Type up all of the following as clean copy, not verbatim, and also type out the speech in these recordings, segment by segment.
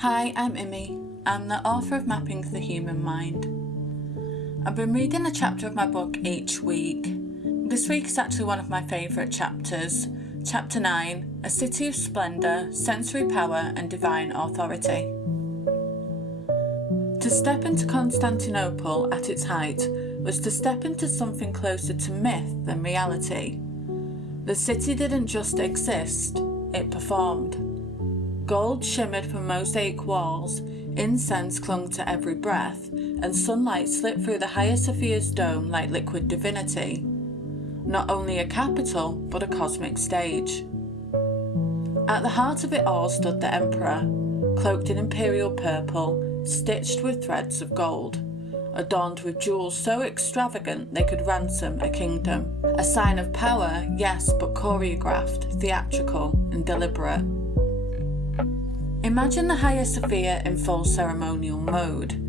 Hi, I'm Imi. I'm the author of Mapping the Human Mind. I've been reading a chapter of my book each week. This week is actually one of my favourite chapters. Chapter 9, A City of Splendour, Sensory Power and Divine Authority. To step into Constantinople at its height was to step into something closer to myth than reality. The city didn't just exist, it performed. Gold shimmered from mosaic walls, incense clung to every breath, and sunlight slipped through the Hagia Sophia's dome like liquid divinity. Not only a capital, but a cosmic stage. At the heart of it all stood the emperor, cloaked in imperial purple, stitched with threads of gold, adorned with jewels so extravagant they could ransom a kingdom. A sign of power, yes, but choreographed, theatrical, and deliberate. Imagine the Hagia Sophia in full ceremonial mode.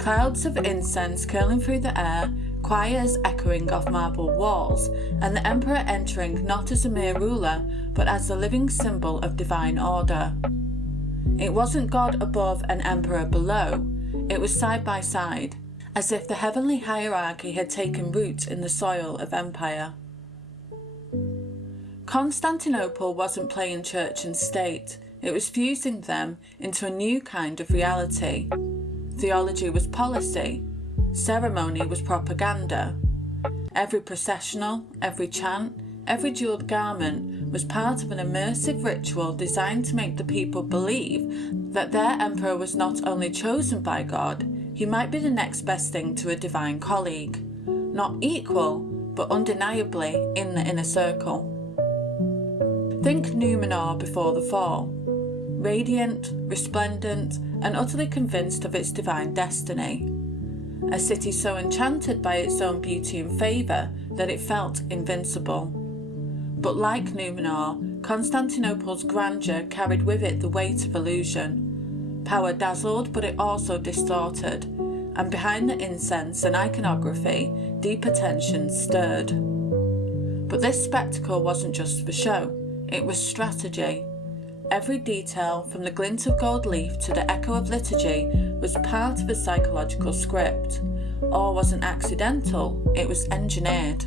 Clouds of incense curling through the air, choirs echoing off marble walls, and the emperor entering not as a mere ruler, but as the living symbol of divine order. It wasn't God above and emperor below, it was side by side, as if the heavenly hierarchy had taken root in the soil of empire. Constantinople wasn't playing church and state. It was fusing them into a new kind of reality. Theology was policy. Ceremony was propaganda. Every processional, every chant, every jewelled garment was part of an immersive ritual designed to make the people believe that their emperor was not only chosen by God, he might be the next best thing to a divine colleague. Not equal, but undeniably in the inner circle. Think Numenor before the fall. Radiant, resplendent, and utterly convinced of its divine destiny. A city so enchanted by its own beauty and favour that it felt invincible. But like Numenor, Constantinople's grandeur carried with it the weight of illusion. Power dazzled, but it also distorted, and behind the incense and iconography, deeper tensions stirred. But this spectacle wasn't just for show, it was strategy. Every detail, from the glint of gold leaf to the echo of liturgy, was part of a psychological script. All wasn't accidental, it was engineered.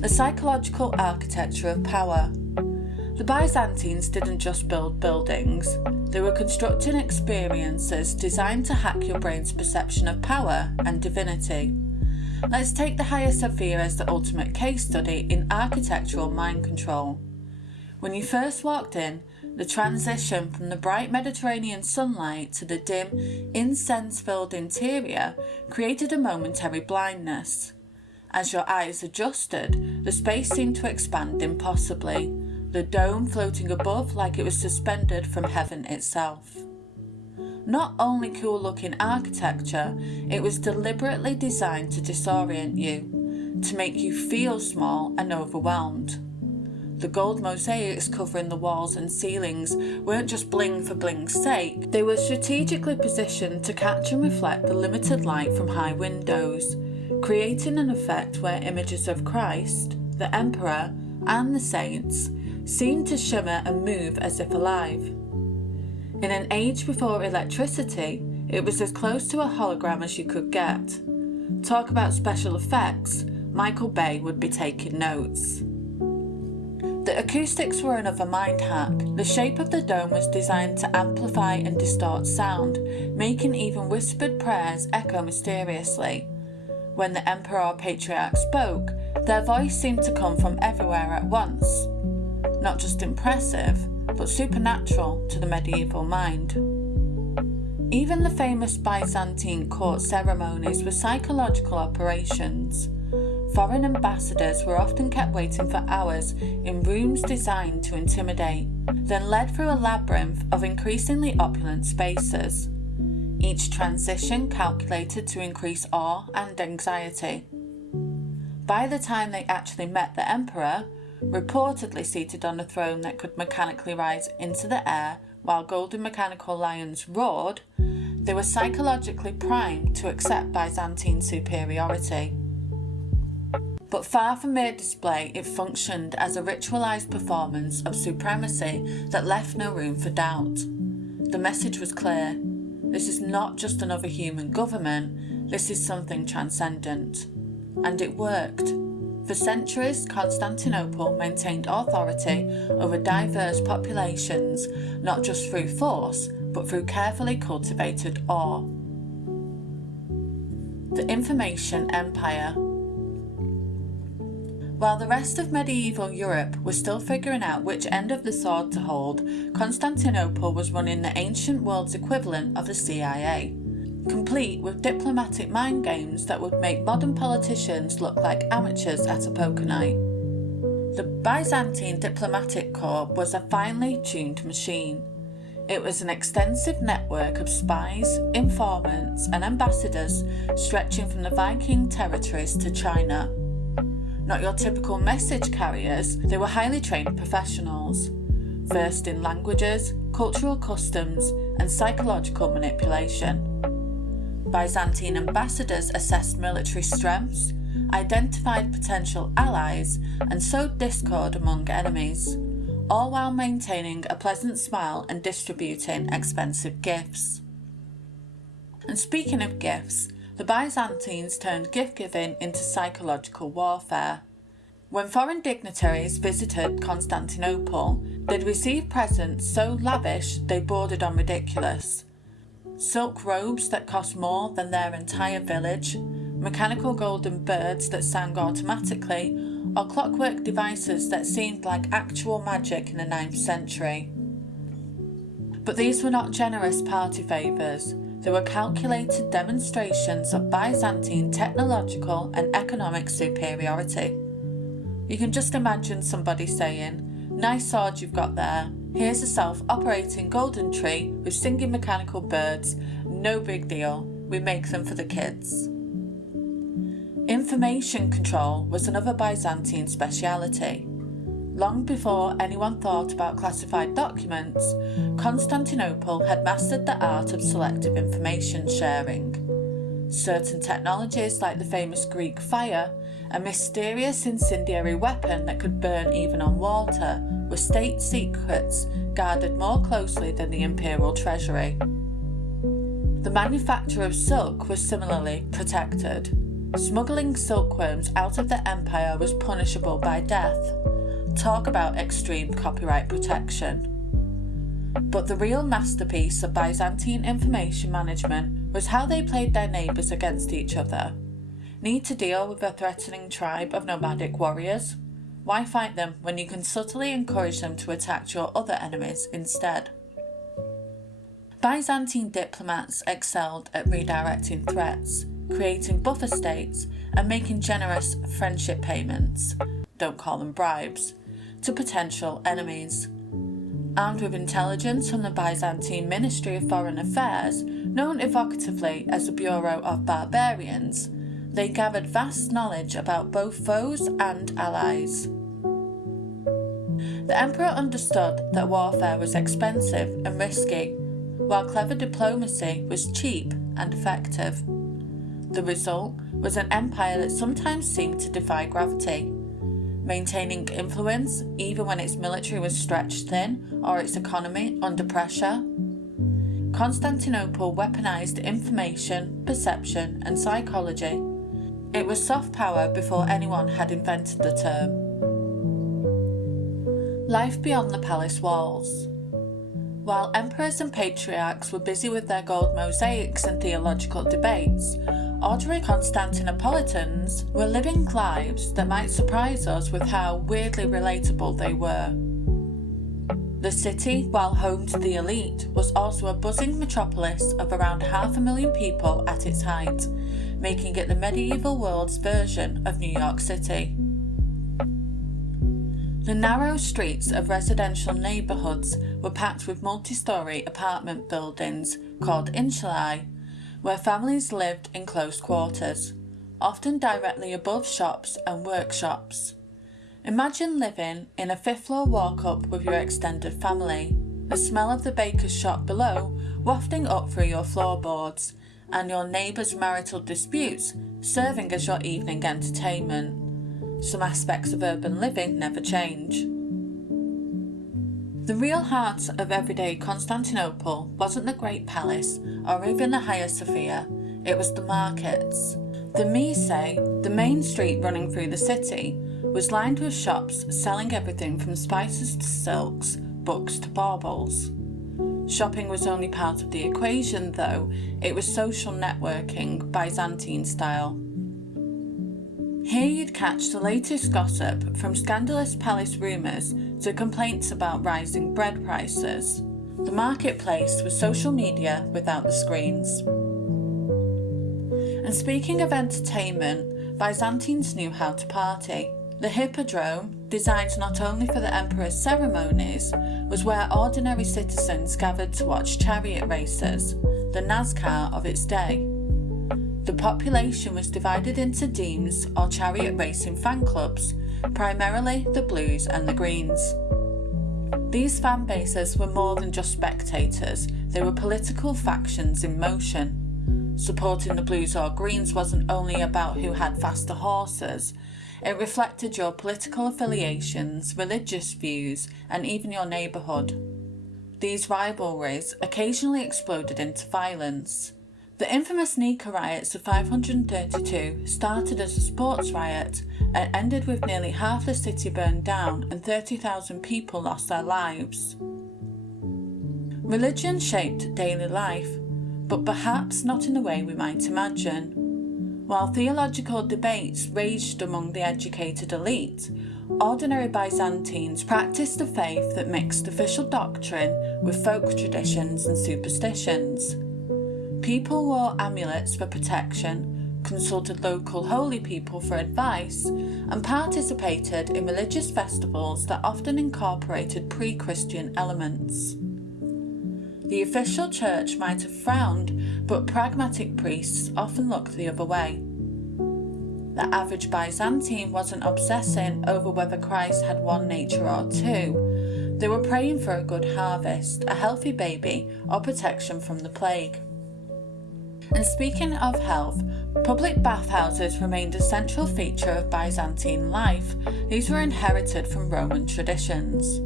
The psychological architecture of power. The Byzantines didn't just build buildings, they were constructing experiences designed to hack your brain's perception of power and divinity. Let's take the Hagia Sophia as the ultimate case study in architectural mind control. When you first walked in, the transition from the bright Mediterranean sunlight to the dim, incense-filled interior created a momentary blindness. As your eyes adjusted, the space seemed to expand impossibly, the dome floating above like it was suspended from heaven itself. Not only cool-looking architecture, it was deliberately designed to disorient you, to make you feel small and overwhelmed. The gold mosaics covering the walls and ceilings weren't just bling for bling's sake, they were strategically positioned to catch and reflect the limited light from high windows, creating an effect where images of Christ, the Emperor, and the saints seemed to shimmer and move as if alive. In an age before electricity, it was as close to a hologram as you could get. Talk about special effects, Michael Bay would be taking notes. The acoustics were another mind hack. The shape of the dome was designed to amplify and distort sound, making even whispered prayers echo mysteriously. When the emperor or patriarch spoke, their voice seemed to come from everywhere at once. Not just impressive, but supernatural to the medieval mind. Even the famous Byzantine court ceremonies were psychological operations. Foreign ambassadors were often kept waiting for hours in rooms designed to intimidate, then led through a labyrinth of increasingly opulent spaces. Each transition calculated to increase awe and anxiety. By the time they actually met the emperor, reportedly seated on a throne that could mechanically rise into the air while golden mechanical lions roared, they were psychologically primed to accept Byzantine superiority. But far from mere display, it functioned as a ritualized performance of supremacy that left no room for doubt. The message was clear. This is not just another human government, this is something transcendent. And it worked. For centuries, Constantinople maintained authority over diverse populations, not just through force, but through carefully cultivated awe. The Information Empire. While the rest of medieval Europe was still figuring out which end of the sword to hold, Constantinople was running the ancient world's equivalent of the CIA, complete with diplomatic mind games that would make modern politicians look like amateurs at a poker night. The Byzantine diplomatic corps was a finely tuned machine. It was an extensive network of spies, informants, and ambassadors stretching from the Viking territories to China. Not your typical message carriers, they were highly trained professionals, versed in languages, cultural customs, and psychological manipulation. Byzantine ambassadors assessed military strengths, identified potential allies, and sowed discord among enemies, all while maintaining a pleasant smile and distributing expensive gifts. And speaking of gifts, the Byzantines turned gift-giving into psychological warfare. When foreign dignitaries visited Constantinople, they'd receive presents so lavish they bordered on ridiculous. Silk robes that cost more than their entire village, mechanical golden birds that sang automatically, or clockwork devices that seemed like actual magic in the 9th century. But these were not generous party favours. They were calculated demonstrations of Byzantine technological and economic superiority. You can just imagine somebody saying, "Nice sword you've got there. Here's a self-operating golden tree with singing mechanical birds. No big deal. We make them for the kids." Information control was another Byzantine speciality. Long before anyone thought about classified documents, Constantinople had mastered the art of selective information sharing. Certain technologies like the famous Greek fire, a mysterious incendiary weapon that could burn even on water, were state secrets guarded more closely than the imperial treasury. The manufacture of silk was similarly protected. Smuggling silkworms out of the empire was punishable by death. Talk about extreme copyright protection. But the real masterpiece of Byzantine information management was how they played their neighbours against each other. Need to deal with a threatening tribe of nomadic warriors? Why fight them when you can subtly encourage them to attack your other enemies instead? Byzantine diplomats excelled at redirecting threats, creating buffer states, and making generous friendship payments, don't call them bribes, to potential enemies. Armed with intelligence from the Byzantine Ministry of Foreign Affairs, known evocatively as the Bureau of Barbarians, they gathered vast knowledge about both foes and allies. The emperor understood that warfare was expensive and risky, while clever diplomacy was cheap and effective. The result was an empire that sometimes seemed to defy gravity, maintaining influence even when its military was stretched thin or its economy under pressure. Constantinople weaponized information, perception, and psychology. It was soft power before anyone had invented the term. Life beyond the palace walls. While emperors and patriarchs were busy with their gold mosaics and theological debates, ordinary Constantinopolitans were living lives that might surprise us with how weirdly relatable they were. The city, while home to the elite, was also a buzzing metropolis of around 500,000 people at its height, making it the medieval world's version of New York City. The narrow streets of residential neighbourhoods were packed with multi-storey apartment buildings called insulae, where families lived in close quarters, often directly above shops and workshops. Imagine living in a fifth-floor walk-up with your extended family, the smell of the baker's shop below wafting up through your floorboards, and your neighbours' marital disputes serving as your evening entertainment. Some aspects of urban living never change. The real heart of everyday Constantinople wasn't the Great Palace or even the Hagia Sophia, it was the markets. The Mise, the main street running through the city, was lined with shops selling everything from spices to silks, books to baubles. Shopping was only part of the equation though, it was social networking, Byzantine style. Here you'd catch the latest gossip, from scandalous palace rumours to complaints about rising bread prices. The marketplace was social media without the screens. And speaking of entertainment, Byzantines knew how to party. The Hippodrome, designed not only for the emperor's ceremonies, was where ordinary citizens gathered to watch chariot races, the NASCAR of its day. The population was divided into demes or chariot racing fan clubs, primarily the Blues and the Greens. These fan bases were more than just spectators, they were political factions in motion. Supporting the Blues or Greens wasn't only about who had faster horses, it reflected your political affiliations, religious views, and even your neighbourhood. These rivalries occasionally exploded into violence. The infamous Nika riots of 532 started as a sports riot and ended with nearly half the city burned down and 30,000 people lost their lives. Religion shaped daily life, but perhaps not in the way we might imagine. While theological debates raged among the educated elite, ordinary Byzantines practiced a faith that mixed official doctrine with folk traditions and superstitions. People wore amulets for protection, consulted local holy people for advice, and participated in religious festivals that often incorporated pre-Christian elements. The official church might have frowned, but pragmatic priests often looked the other way. The average Byzantine wasn't obsessing over whether Christ had one nature or two. They were praying for a good harvest, a healthy baby, or protection from the plague. And speaking of health, public bathhouses remained a central feature of Byzantine life. These were inherited from Roman traditions.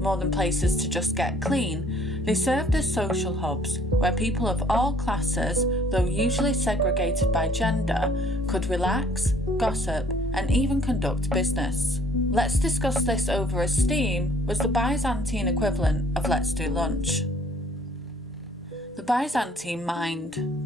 More than places to just get clean, they served as social hubs where people of all classes, though usually segregated by gender, could relax, gossip, and even conduct business. Let's discuss this over a steam was the Byzantine equivalent of let's do lunch. The Byzantine mind.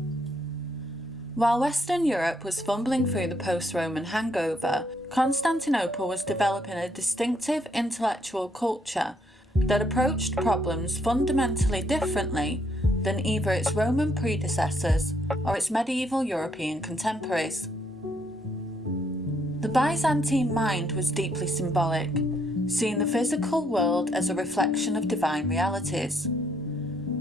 While Western Europe was fumbling through the post-Roman hangover, Constantinople was developing a distinctive intellectual culture that approached problems fundamentally differently than either its Roman predecessors or its medieval European contemporaries. The Byzantine mind was deeply symbolic, seeing the physical world as a reflection of divine realities.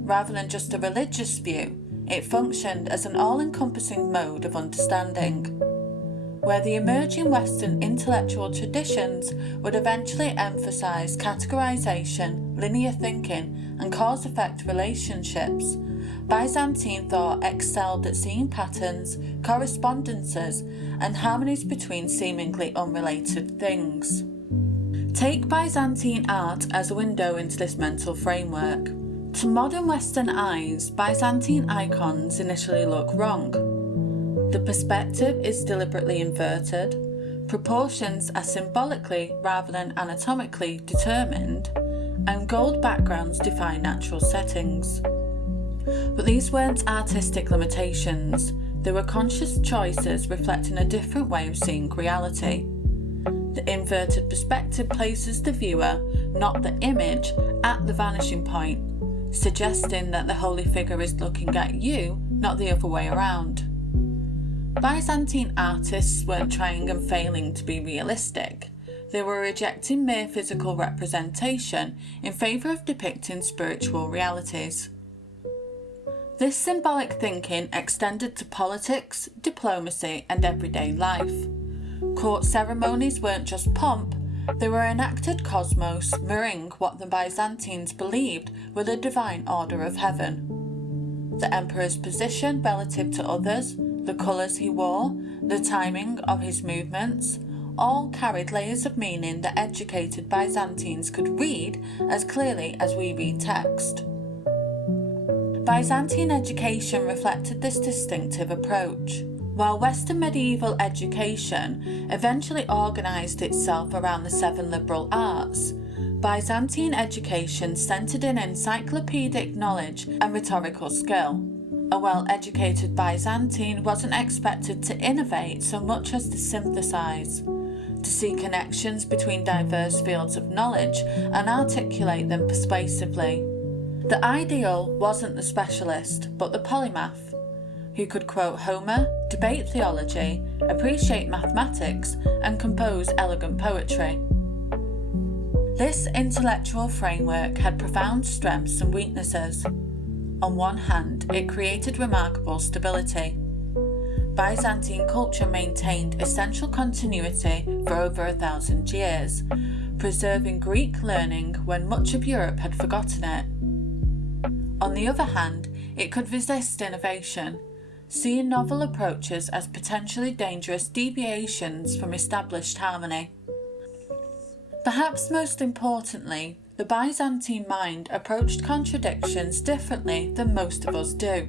Rather than just a religious view, it functioned as an all-encompassing mode of understanding, where the emerging Western intellectual traditions would eventually emphasize categorization, linear thinking, and cause-effect relationships. Byzantine thought excelled at seeing patterns, correspondences, and harmonies between seemingly unrelated things. Take Byzantine art as a window into this mental framework. To modern Western eyes, Byzantine icons initially look wrong. The perspective is deliberately inverted, proportions are symbolically rather than anatomically determined, and gold backgrounds define natural settings. But these weren't artistic limitations, they were conscious choices reflecting a different way of seeing reality. The inverted perspective places the viewer, not the image, at the vanishing point, suggesting that the holy figure is looking at you, not the other way around. Byzantine artists weren't trying and failing to be realistic. They were rejecting mere physical representation in favour of depicting spiritual realities. This symbolic thinking extended to politics, diplomacy, and everyday life. Court ceremonies weren't just pomp, they were enacted cosmos, mirroring what the Byzantines believed were the divine order of heaven. The emperor's position relative to others, the colours he wore, the timing of his movements, all carried layers of meaning that educated Byzantines could read as clearly as we read text. Byzantine education reflected this distinctive approach. While Western medieval education eventually organised itself around the 7 liberal arts, Byzantine education centred in encyclopedic knowledge and rhetorical skill. A well-educated Byzantine wasn't expected to innovate so much as to synthesise, to see connections between diverse fields of knowledge and articulate them persuasively. The ideal wasn't the specialist, but the polymath, who could quote Homer, debate theology, appreciate mathematics, and compose elegant poetry. This intellectual framework had profound strengths and weaknesses. On one hand, it created remarkable stability. Byzantine culture maintained essential continuity for over 1,000 years, preserving Greek learning when much of Europe had forgotten it. On the other hand, it could resist innovation, seeing novel approaches as potentially dangerous deviations from established harmony. Perhaps most importantly, the Byzantine mind approached contradictions differently than most of us do.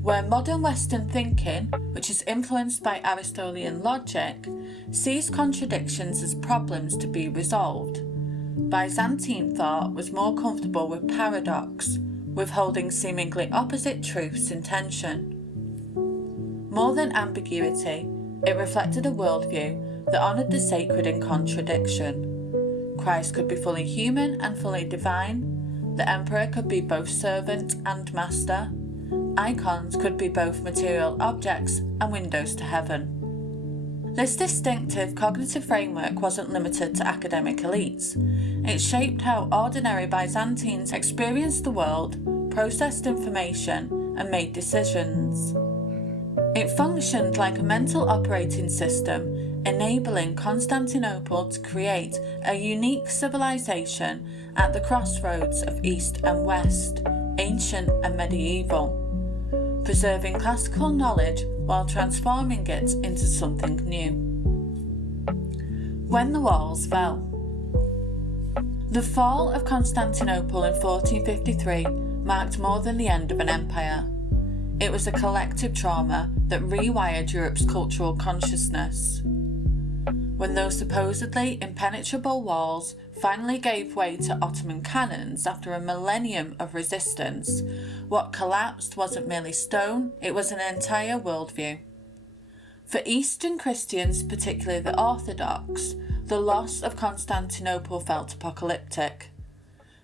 Where modern Western thinking, which is influenced by Aristotelian logic, sees contradictions as problems to be resolved, Byzantine thought was more comfortable with paradox, with holding seemingly opposite truths in tension. More than ambiguity, it reflected a worldview that honoured the sacred in contradiction. Christ could be fully human and fully divine. The emperor could be both servant and master. Icons could be both material objects and windows to heaven. This distinctive cognitive framework wasn't limited to academic elites. It shaped how ordinary Byzantines experienced the world, processed information, and made decisions. It functioned like a mental operating system, enabling Constantinople to create a unique civilization at the crossroads of East and West, ancient and medieval, preserving classical knowledge while transforming it into something new. When the walls fell. The fall of Constantinople in 1453 marked more than the end of an empire. It was a collective trauma that rewired Europe's cultural consciousness. When those supposedly impenetrable walls finally gave way to Ottoman cannons after a millennium of resistance, what collapsed wasn't merely stone, it was an entire worldview. For Eastern Christians, particularly the Orthodox, the loss of Constantinople felt apocalyptic.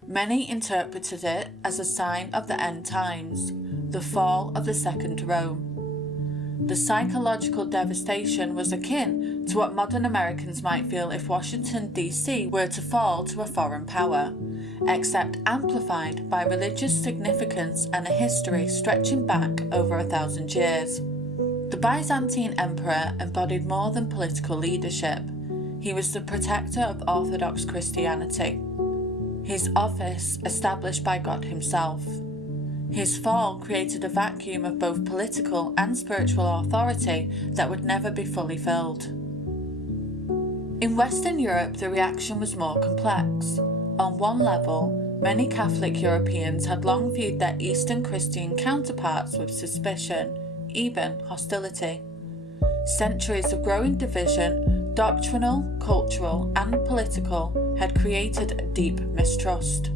Many interpreted it as a sign of the end times, the fall of the Second Rome. The psychological devastation was akin to what modern Americans might feel if Washington, D.C. were to fall to a foreign power, except amplified by religious significance and a history stretching back over 1,000 years. The Byzantine emperor embodied more than political leadership. He was the protector of Orthodox Christianity, his office established by God himself. His fall created a vacuum of both political and spiritual authority that would never be fully filled. In Western Europe, the reaction was more complex. On one level, many Catholic Europeans had long viewed their Eastern Christian counterparts with suspicion, even hostility. Centuries of growing division, doctrinal, cultural, and political, had created a deep mistrust.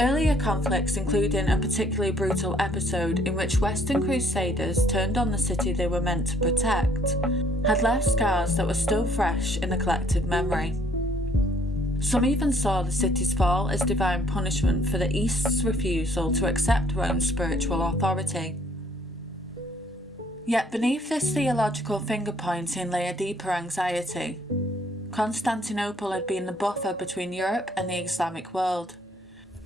Earlier conflicts, including a particularly brutal episode in which Western Crusaders turned on the city they were meant to protect, had left scars that were still fresh in the collective memory. Some even saw the city's fall as divine punishment for the East's refusal to accept Rome's spiritual authority. Yet beneath this theological finger-pointing lay a deeper anxiety. Constantinople had been the buffer between Europe and the Islamic world,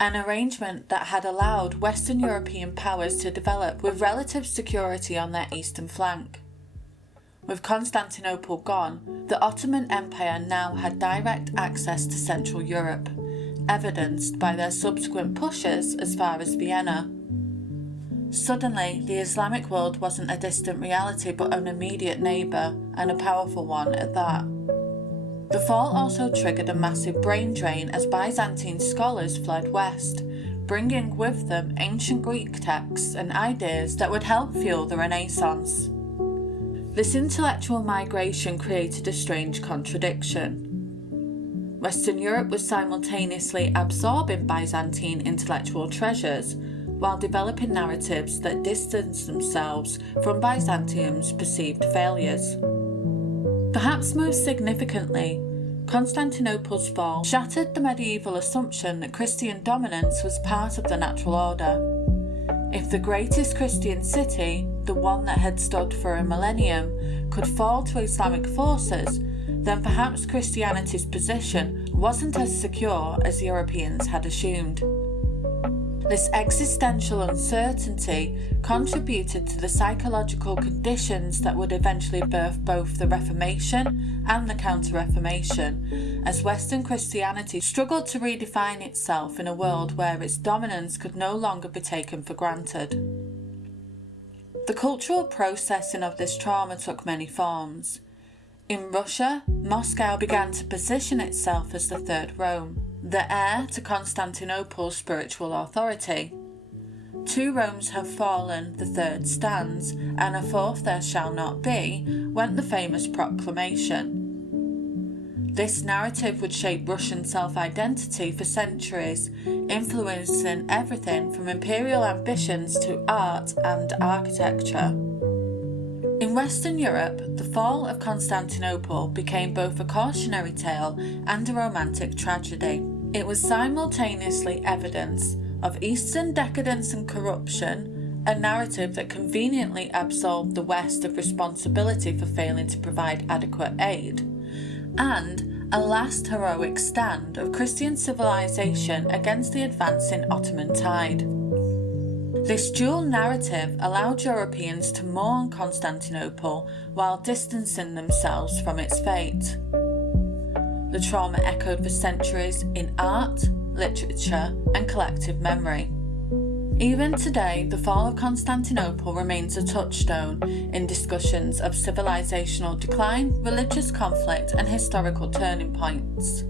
an arrangement that had allowed Western European powers to develop with relative security on their eastern flank. With Constantinople gone, the Ottoman Empire now had direct access to Central Europe, evidenced by their subsequent pushes as far as Vienna. Suddenly, the Islamic world wasn't a distant reality but an immediate neighbour, and a powerful one at that. The fall also triggered a massive brain drain as Byzantine scholars fled west, bringing with them ancient Greek texts and ideas that would help fuel the Renaissance. This intellectual migration created a strange contradiction. Western Europe was simultaneously absorbing Byzantine intellectual treasures while developing narratives that distanced themselves from Byzantium's perceived failures. Perhaps most significantly, Constantinople's fall shattered the medieval assumption that Christian dominance was part of the natural order. If the greatest Christian city, the one that had stood for a millennium, could fall to Islamic forces, then perhaps Christianity's position wasn't as secure as Europeans had assumed. This existential uncertainty contributed to the psychological conditions that would eventually birth both the Reformation and the Counter-Reformation, as Western Christianity struggled to redefine itself in a world where its dominance could no longer be taken for granted. The cultural processing of this trauma took many forms. In Russia, Moscow began to position itself as the Third Rome, the heir to Constantinople's spiritual authority. Two Romes have fallen, the third stands, and a fourth there shall not be, went the famous proclamation. This narrative would shape Russian self-identity for centuries, influencing everything from imperial ambitions to art and architecture. In Western Europe, the fall of Constantinople became both a cautionary tale and a romantic tragedy. It was simultaneously evidence of Eastern decadence and corruption, a narrative that conveniently absolved the West of responsibility for failing to provide adequate aid, and a last heroic stand of Christian civilization against the advancing Ottoman tide. This dual narrative allowed Europeans to mourn Constantinople while distancing themselves from its fate. The trauma echoed for centuries in art, literature, and collective memory. Even today, the fall of Constantinople remains a touchstone in discussions of civilizational decline, religious conflict, and historical turning points.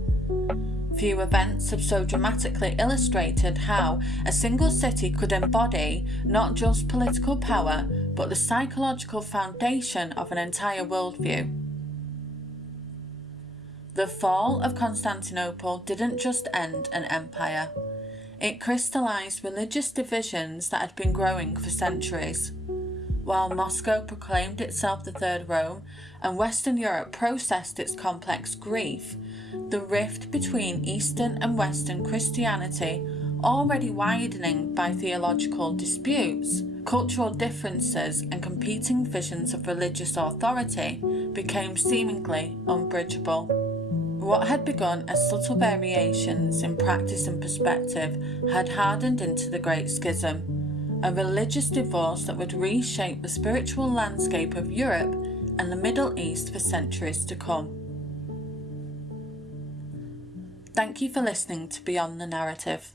Few events have so dramatically illustrated how a single city could embody not just political power, but the psychological foundation of an entire worldview. The fall of Constantinople didn't just end an empire. It crystallized religious divisions that had been growing for centuries. While Moscow proclaimed itself the Third Rome and Western Europe processed its complex grief, the rift between Eastern and Western Christianity, already widening by theological disputes, cultural differences, and competing visions of religious authority, became seemingly unbridgeable. What had begun as subtle variations in practice and perspective had hardened into the Great Schism, a religious divorce that would reshape the spiritual landscape of Europe and the Middle East for centuries to come. Thank you for listening to Beyond the Narrative.